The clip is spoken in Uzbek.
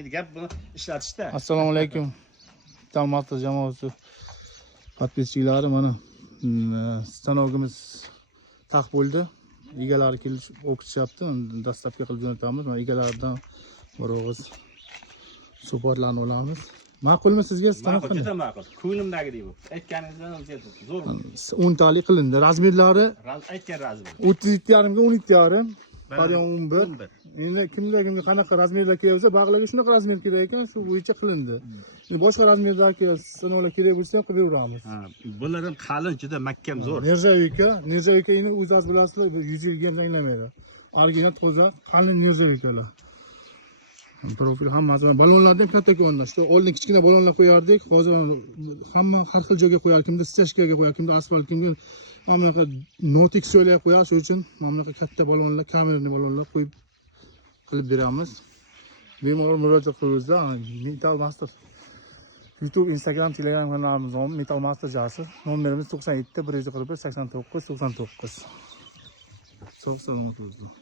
Endi gap buni ishlatishda. Assalomu alaykum. Talmatli jamoasi podpischiklari, mana stanogimiz taq bo'ldi. Egalari kelib o'qitishyapti. Dastlabki qilib jo'natamiz. Mana egalaridan bir og'iz suhbatlarni olamiz. Ma'qulmi sizga stanok? Ma'qul, juda ma'qul. Ko'nglimdagidek bu. Aytganingizdan zo'r. 10 talik qilindi. Razmerlari Aytgan razmer. 32,5 ga 12,5. Qadam 11. Endi kimga qanaqa razmerlar kelsa, bag'larga shunaqa razmer kerak ekan, shu bo'yicha qilindi. Endi boshqa razmerdagi stanoklar kerak bo'lsa ham qilib beramiz. Ha, bular ham qalin, juda mahkam, zo'r. Nержавейка endi o'zingiz bilasizlar, 100 yilga ham zanglamaydi. Original toza, qalin nержавейкаlar. Profil hammasi balonlarni ham katta ko'rinadi. Shu oldin kichkina balonlar qo'yardik, hozir hamma har xil joyga qo'yar, kimda stechkaga qo'yar, kimda asfalt, kimga mana bunaqa notik so'lay qo'yar. Shuning uchun mana bunaqa katta balonlar, kamerali balonlar qo'yib qilib beramiz. Bemalol murojaat qilingizlar. Metal Master YouTube, Instagram, Telegram kanalimiz bor. Metal Master jasi. Nomerimiz 97 141 89 99. Sog' salomat bo'linglar.